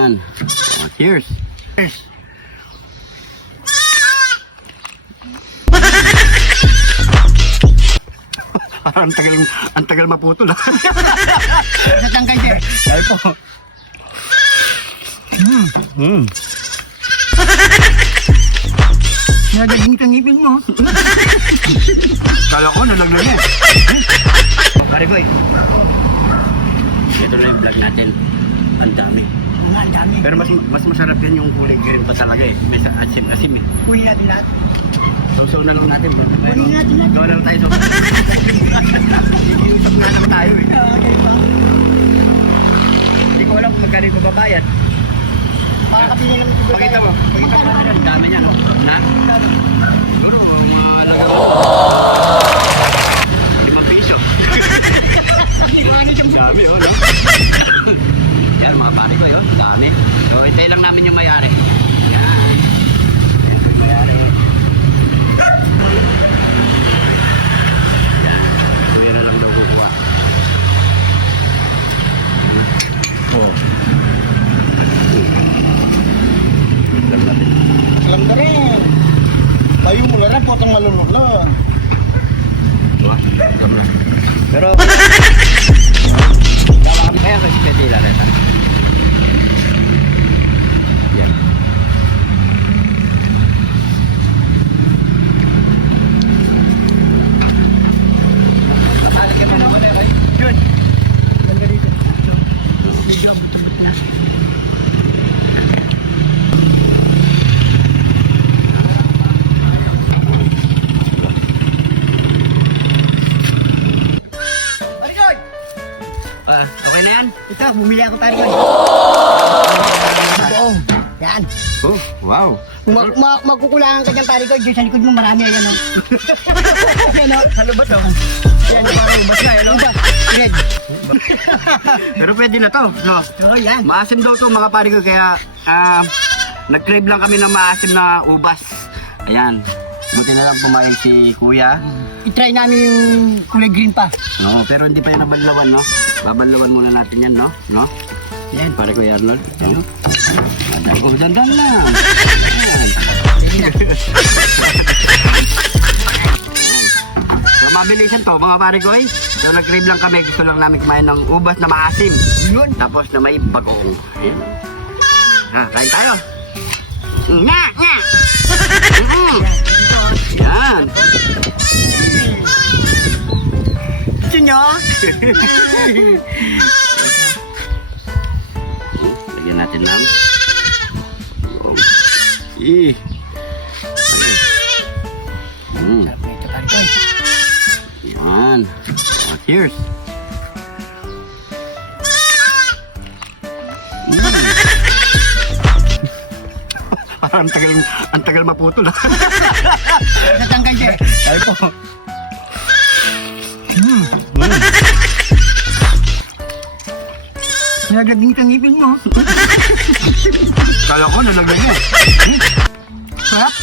Yan. Oh, cheers. Cheers. ang tagal maputol. Natanggal siya. Dahil po. Nagaging tangipin mo. Kala ko nalaglag niya. Pare boy. Ito na yung vlog natin. Ang dami. Ang dami. Pero mas masarap yan yung kulay green pa talaga eh. May asim-asim eh. Kunin natin lahat. So na lang natin bro. Kunin natin lahat. Gawa lang tayo so. Iusap nga lang tayo eh. Hindi ko alam kung magkano yung babayad. Makakabili lang ito. Pakita mo. Pakita mo natin. Ang dami niya no. Na? Siguro mga lagaw. 5 piso. Ang dami oh. No? Yan mga pare ko yun. Dami. So itay lang namin yung may-ari. Yan. Yan yung may-ari. Yan. Kuya na lang daw kukuha. Oh. Lang natin. Alam ka rin. Tayo mo na rin, potang malunok lang. Diba? Ito na. Pero dala kami kaya kasi pwede ilaleta. Yan. Kapalik ka mo naman eh. Yun. Ganda dito. Dito. Na. Marikoy! Okay na yan? Ito, bumili ako tayo. Oo. Yan. Oh, wow. Magkukulangan ka dyan, pare ko. Diyan sa likod mo, marami yan, no? Yan, no? Ano ba to? Yan, parang ubas na, ano? Red. Pero pwede na to, no? Oo, yan. Maasim daw to mga pare ko kaya nag-crave lang kami ng maasim na ubas. Ayan. Buti na lang pumayag si Kuya. I-try namin yung kulay green pa. No, pero hindi pa yan nabanlawan, no? Babanlawan muna natin yan, no? No? Yan. Pare ko, Arnold. Ayan. Oh, dandan na. Ayan. So, mabilisan to, mga pare ko, eh. So, nag-crave lang kami. Gusto lang namin kumain ng ubas na maasim. Yun. Tapos na may bagong. Ayan. Kain tayo. Nga! Nga! Yan. Gusto nyo? Lagyan natin lang. Ih. Sarap na ito, pare ko. Yan. Oh, cheers. ang tagal maputol. Natanggal siya. Ay po. Nagaging tangipin mo. Kala ko nalaglag niya. Sarap.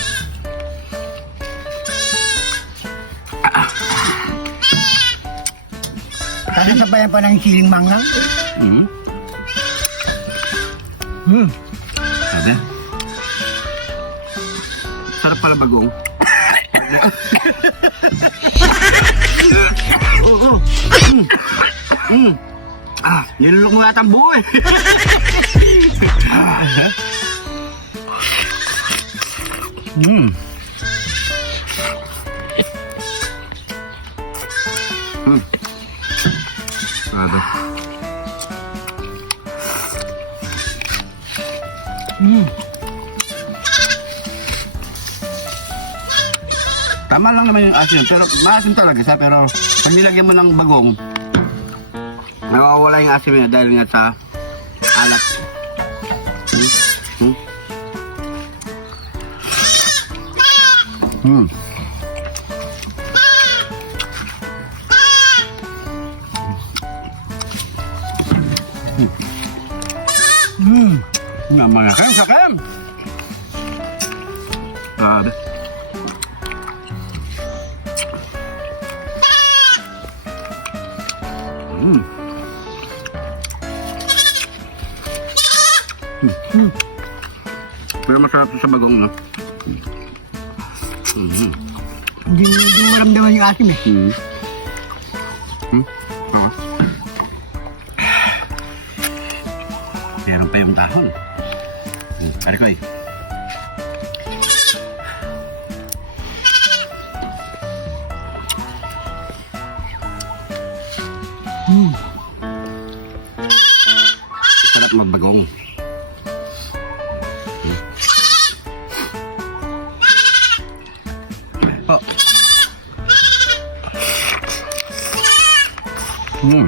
Sasabayan pa ng siling manglang. Sabi? Sarap pala bagong. Oo. Nilulok mo yata ang buo eh. Grabe. Tama lang naman yung asin, pero maasim talaga siya, pero pag nilagyan mo ng bagong, nawawala yung asim niya dahil nga sa alat. Mga kain, sakam! Grabe. Pero masarap sa bagong, no? Hindi mo maramdaman yung asim eh. Oo. Meron pa yung dahon. Pare ko eh. Sarap magbagong. Oh.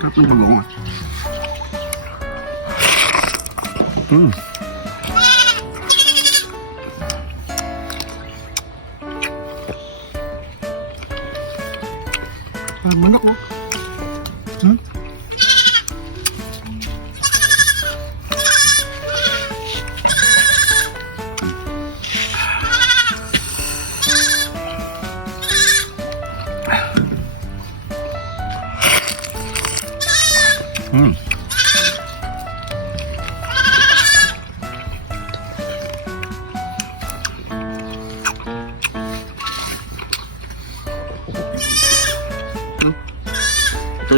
Sarap ng bagong ah. Manok mo.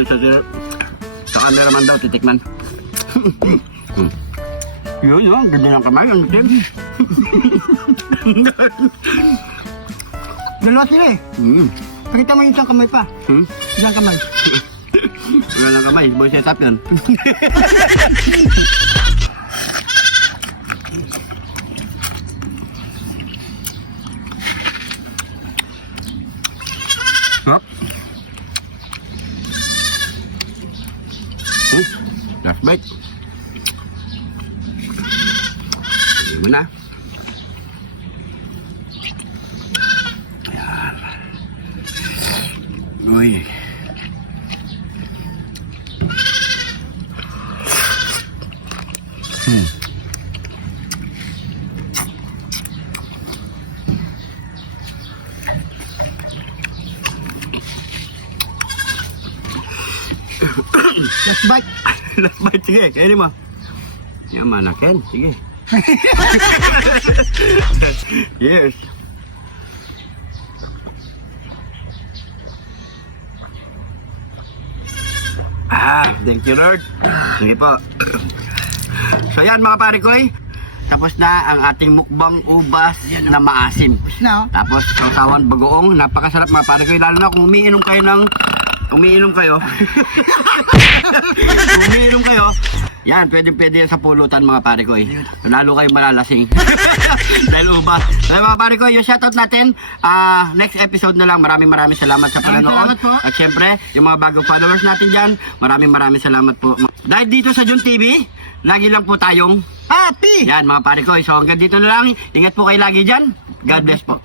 Ito sa cameraman daw, titikman. Yun, ganda ng kamay. Ang itim. Dalawa sila eh. Pakita mo yung isang kamay pa. Isang kamay. Wala lang kamay, boy setup yan. Sarap. Last bite. Hindi mo na. Ayan. Uy. Last bite. Last bite, sige, kainin mo. Yan, manakin, sige. Yes. Thank you Lord. Sige po. So yan mga pare ko eh. Tapos na ang ating mukbang ubas na maasim. No. Tapos sausawan bagoong, napakasarap mga pare ko. Lalo na kung umiinom kayo umiinom kayo, yan, pwede yan sa pulutan mga pare ko eh. Lalo kayo malalasing. Dahil ubas. So mga pare ko, yung shoutout natin, next episode na lang. Maraming salamat sa panonood. At syempre, yung mga bagong followers natin dyan, maraming salamat po. Dahil dito sa Jun TV, lagi lang po tayong happy! Yan mga pare ko, so hanggang dito na lang. Ingat po kayo lagi dyan. God bless po.